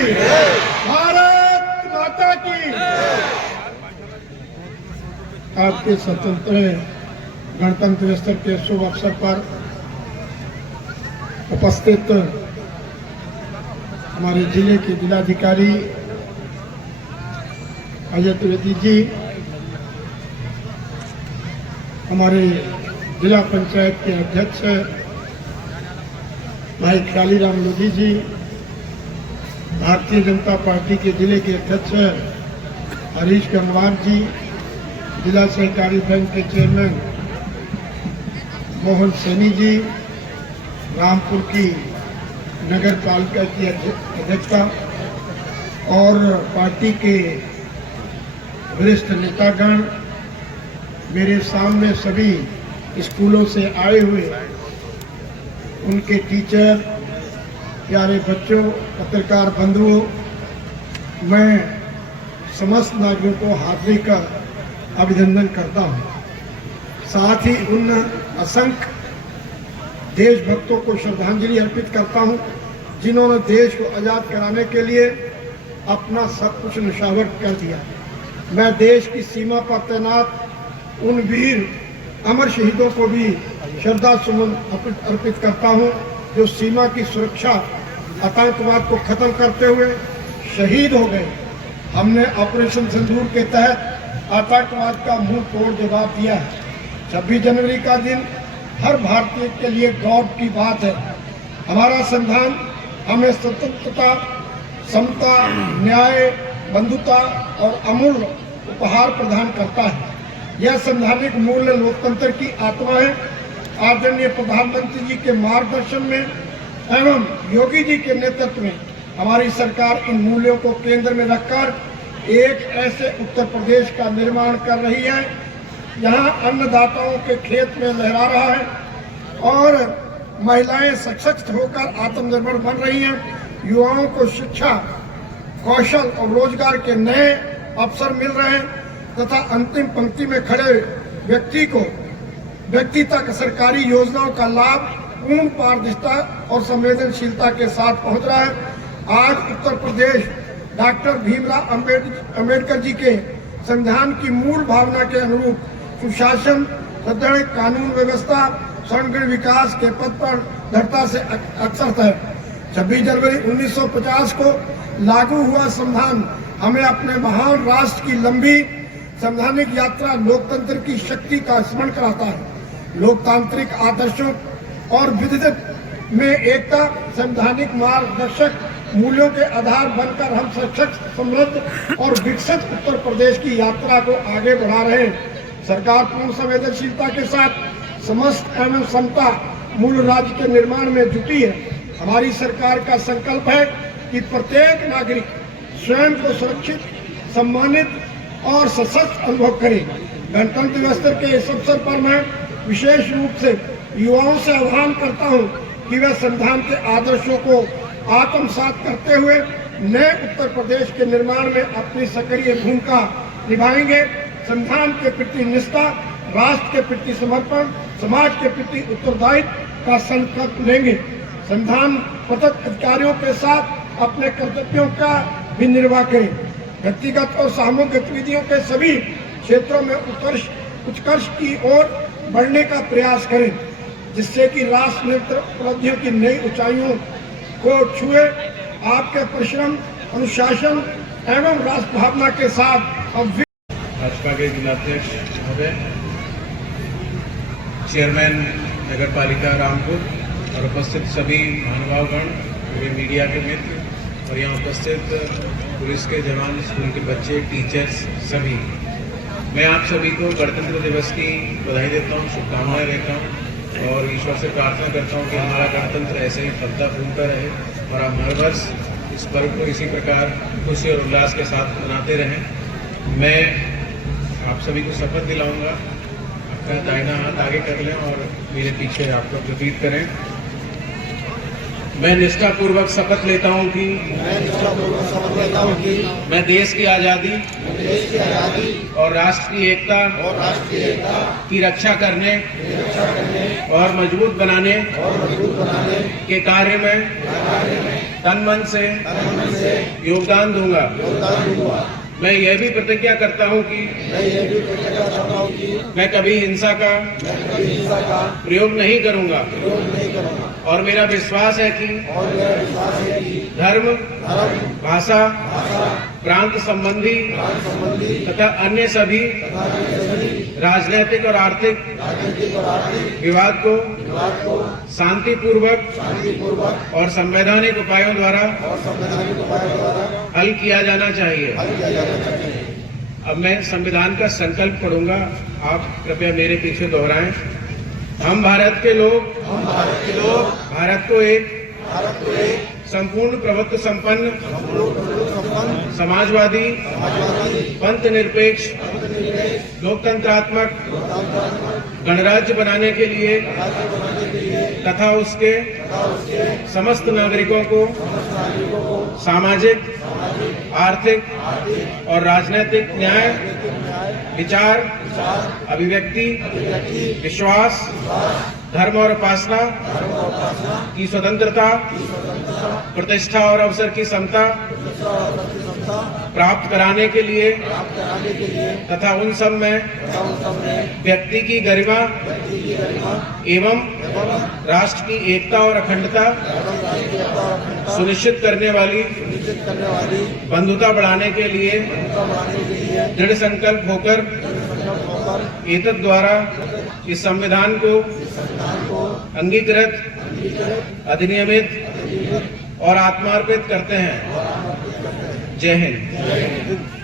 भारत माता की। आज के स्वतंत्र गणतंत्र दिवस के शुभ अवसर पर उपस्थित हमारे जिले के जिलाधिकारी अजय त्रिवेदी जी, हमारे जिला पंचायत के अध्यक्ष भाई कालीराम लोधी जी, भारतीय जनता पार्टी के जिले के अध्यक्ष हरीश गंगवार जी, जिला सहकारी बैंक के चेयरमैन मोहन सैनी जी, रामपुर की नगर पालिका की अध्यक्षा और पार्टी के वरिष्ठ नेतागण, मेरे सामने सभी स्कूलों से आए हुए उनके टीचर, प्यारे बच्चों, पत्रकार बंधुओं, मैं समस्त नागरिकों को हार्दिक का अभिनंदन करता हूं। साथ ही उन असंख्य देशभक्तों को श्रद्धांजलि अर्पित करता हूं जिन्होंने देश को आज़ाद कराने के लिए अपना सब कुछ न्यौछावर कर दिया। मैं देश की सीमा पर तैनात उन वीर अमर शहीदों को भी श्रद्धा सुमन अर्पित करता हूं जो सीमा की सुरक्षा, आतंकवाद को खत्म करते हुए शहीद हो गए। हमने ऑपरेशन सिंदूर के तहत आतंकवाद का मुंह तोड़ जवाब दिया है। 26 जनवरी का दिन हर भारतीय के लिए गौरव की बात है। हमारा संविधान हमें स्वतंत्रता, समता, न्याय, बंधुता और अमूल्य उपहार प्रदान करता है। यह संवैधानिक मूल्य लोकतंत्र की आत्मा है। आदरणीय प्रधानमंत्री जी के मार्गदर्शन में एवं योगी जी के नेतृत्व में हमारी सरकार इन मूल्यों को केंद्र में रखकर एक ऐसे उत्तर प्रदेश का निर्माण कर रही है जहां अन्नदाताओं के खेत में लहरा रहा है और महिलाएं सशक्त होकर आत्मनिर्भर बन रही हैं। युवाओं को शिक्षा, कौशल और रोजगार के नए अवसर मिल रहे हैं तथा अंतिम पंक्ति में खड़े व्यक्ति तक सरकारी योजनाओं का लाभ पूर्ण पारदर्शिता और संवेदनशीलता के साथ पहुंच रहा है। आज उत्तर प्रदेश डॉक्टर भीमराव अंबेडकर जी के संविधान की मूल भावना के अनुरूप सुशासन, सुदृढ़ कानून व्यवस्था, समग्र विकास के पथ पर दृढ़ता से अग्रसर है। 26 जनवरी 1950 को लागू हुआ संविधान हमें अपने महान राष्ट्र की लंबी संवैधानिक यात्रा लोकतंत्र की शक्ति का स्मरण कराता है। लोकतांत्रिक आदर्शों और विविधता में एकता, संवैधानिक मार्गदर्शक मूल्यों के आधार बनकर हम सशक्त, समृद्ध और विकसित उत्तर प्रदेश की यात्रा को आगे बढ़ा रहे हैं। सरकार पूर्ण संवेदनशीलता के साथ समस्त एवं समता मूल राज्य के निर्माण में जुटी है। हमारी सरकार का संकल्प है कि प्रत्येक नागरिक स्वयं को सुरक्षित, सम्मानित और सशक्त अनुभव करे। गणतंत्र दिवस के इस अवसर पर मैं विशेष रूप से युवाओं से आह्वान करता हूं कि वे संविधान के आदर्शों को आत्मसात करते हुए नए उत्तर प्रदेश के निर्माण में अपनी सक्रिय भूमिका निभाएंगे। संविधान के प्रति निष्ठा, राष्ट्र के प्रति समर्पण, समाज के प्रति उत्तरदायित्व का संकल्प लेंगे। संविधान प्रदत्त अधिकारियों के साथ अपने कर्तव्यों का भी निर्वाह करें। व्यक्तिगत और सामूहिक गतिविधियों के सभी क्षेत्रों में उत्कर्ष की ओर बढ़ने का प्रयास करें जिससे कि राष्ट्र उपलब्धियों की नई ऊंचाइयों को छुए। आपके परिश्रम, अनुशासन एवं राष्ट्र भावना के साथ भाजपा के जिलाध्यक्ष महोदय, चेयरमैन नगर पालिका रामपुर और उपस्थित सभी महानुभावगण, पूरे मीडिया के मित्र और यहाँ उपस्थित पुलिस के जवान, स्कूल के बच्चे, टीचर्स, सभी, मैं आप सभी को गणतंत्र दिवस की बधाई देता हूँ, शुभकामनाएं देता हूँ और ईश्वर से प्रार्थना करता हूँ कि हमारा गणतंत्र ऐसे ही फलता फूलता रहे और हम हर वर्ष इस पर्व को इसी प्रकार खुशी और उल्लास के साथ मनाते रहें। मैं आप सभी को शपथ दिलाऊंगा। आपका दाहिना हाथ आगे कर लें और मेरे पीछे आप लोग रिपीट करें। मैं निष्ठापूर्वक शपथ लेता हूं कि मैं देश की आज़ादी और राष्ट्र की एकता की रक्षा करने और मजबूत बनाने के कार्य में तन मन से योगदान दूंगा। मैं यह भी प्रतिज्ञा करता हूं कि मैं कभी हिंसा का प्रयोग नहीं करूंगा और मेरा विश्वास है कि धर्म, भाषा, प्रांत संबंधी तथा अन्य सभी राजनीतिक और आर्थिक विवाद को शांतिपूर्वक और संवैधानिक उपायों द्वारा हल किया जाना चाहिए। अब मैं संविधान का संकल्प पढ़ूंगा, आप कृपया मेरे पीछे दोहराएं। हम भारत के लोग भारत को एक संपूर्ण प्रभुत्व संपन्न समाजवादी पंथ निरपेक्ष लोकतंत्रात्मक गणराज्य बनाने के लिए तथा उसके समस्त नागरिकों को सामाजिक, आर्थिक और राजनीतिक न्याय, विचार, अभिव्यक्ति, विश्वास, धर्म और उपासना की स्वतंत्रता, प्रतिष्ठा और अवसर की समता प्राप्त कराने के लिए तथा उन सब में व्यक्ति की गरिमा एवं राष्ट्र की एकता और अखंडता सुनिश्चित करने वाली बंधुता बढ़ाने के लिए दृढ़ संकल्प होकर एतद द्वारा इस संविधान को अंगीकृत, अधिनियमित और आत्मार्पित करते हैं। जय हिंद।